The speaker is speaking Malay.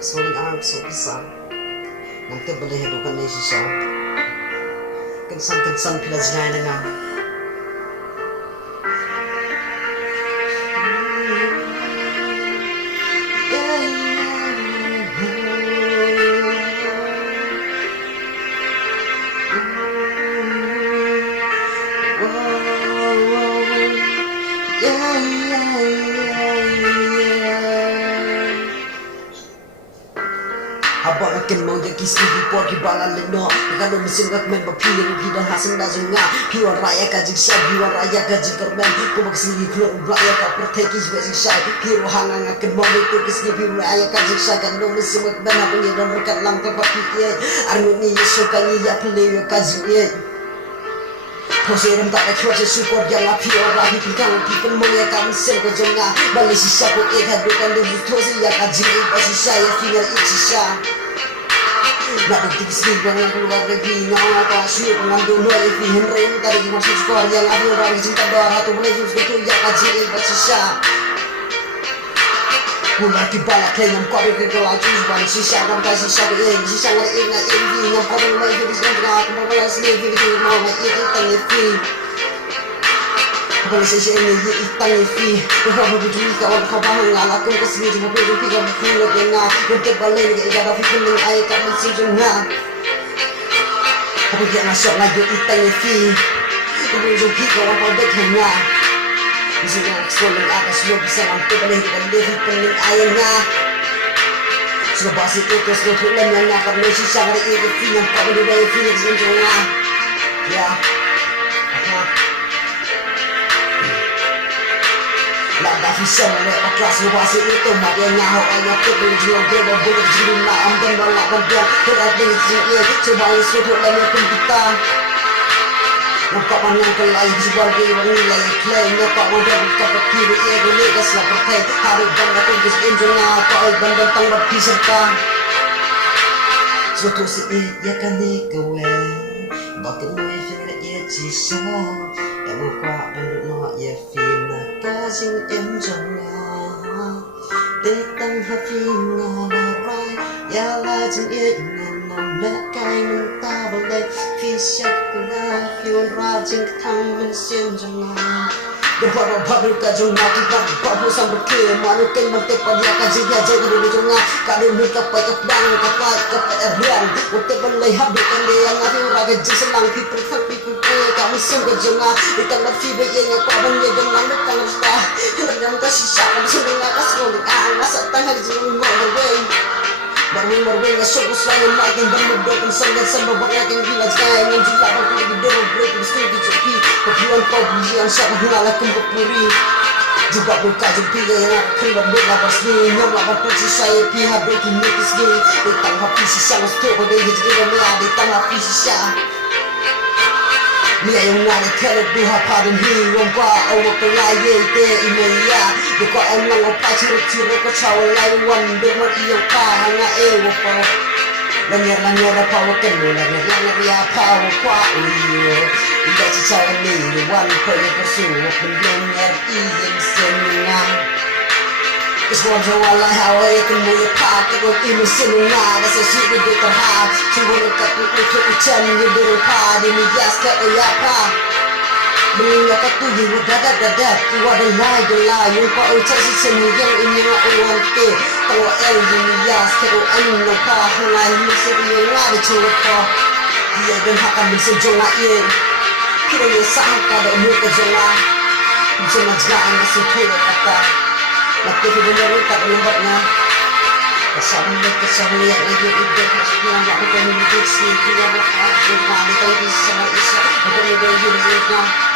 Sulit ang gusto pisang nang tibalay hadukan na siya kansan pilas nga na nga Habang akan mau yang kisah por kibalan leno kalau mesin men bapilih hidan hasan dazunga piwa raya kajik sa piwa raya kajik korban ko maksili klor raya ka perteki basic sa piwa hangang akan mau itu kisni piwa raya kajik sa kan no mesin ben apa ya dan rekat lang ka papiye armoni yeso kani ya play kajik ye Koseram tak ada cuaca support yang api orang hilang people mulai kami serba jengah balik sisa ko hadukan dulu tosi ya kajik pasti saya finger icisha nak detik sedih yang keluar negeri nyawa kasih pengandu nuai fihem rem tadi masuk skor yang api orang cinta doa atau mulai justru ya kajik pasti saya Bulan di bala kayam kau berkelaju ban sisa kan kasih sisa sisa ngai ingat ini yang kau mulai jadi sekarang aku mulai sendiri jadi mau itu tangifi Kalau saya ini tangifi kalau begitu kawan kau bangun ngalah kau kesini cuma pergi kau pulang dengan untuk balik ke ibadah fikir ayat kami sejengah Aku jangan sok lagi tangifi Ibu kau kau berkenal Bisa sekolah atas semua bisa mampu balik dan lebih penting ayahnya Sudah basi itu sudah pulang yang nak karena sisa hari ini film kau berdua film semuanya ya apa Lada bisa melewat kelas basi itu makanya awalnya tu berjuang berburu jadi malam dan balap berjuang berada di sini coba sudah pulang yang kita Nampak pandang ke lain sebagai orang nilai klaim Nampak modal dapat kiri ego legas lah pertai Hari bangga tugas enjolnya Kau bandang tanggap piserta Suatu si ya kan ikawe Bakal mulai fina ya cisa Emang kuat bandang no ya fina Kasing enjolnya Detang hafina darai Ya lajeng ya Nak kain mentah boleh Fisyak kerah Fion rajin ketang mensian jangan Berharap baru kajung mati Babu sambil ke Manukan mentepan ya kajing ya jaga dulu jengah Kadang muka pai kepang Kapai erang Untuk belai habis Kanda yang ada raga jeng selang People tak people pay Kami sungguh jengah Di tangan fiber yang kawan ya dengan Lekan restah Yang kasih syakam Sungguh ngakas Ngomong Asal tangan di jengah Ngomong Berwing esok selain makin bermodal sangat sama banyak yang bilang kaya yang juga aku di dalam break mesti dicepi kebuan kau yang sangat ngalah kembali juga buka jempi yang akan berbeda pasti nyamlah berpeci saya pihak breaking news ni di tengah visi sangat stok pada jadi ramai di tengah visi sah Ni yang nak kalau duha padan hilang pa awak pelaya te imaya Duka emang apa ciri-ciri kecawalai wonder mat iyo pa hanga ewa pa Lanyar-lanyar apa wakan lanyar-lanyar ya pa wakwa iyo Ida cicawa ni wan pa yang bersuah Pendengar iyan senang Iswan jawalai hawa yakin muya pa Kagod imi senang Dasa syuk di terhad Cuma dekat untuk ucan Yuduru pa Dimigas ke uyapa Belinya ketujuh Dadat Iwa delai Yung pa ucap si seni Yang ini nga uwante Tawa el dimigas Ke uan pa Hungai misir yung nga di chulot pa Dia dan hakan bisa jonga iyan Kira yung saan kada umuka jonga Bisa majgaan Masih pula kata Naktipi benar tak lembatnya Kesalahan yang lagi ide Maksudnya Nak bukan hidup sendiri Tidak berhak Berhak Kita bisa Bukan hidup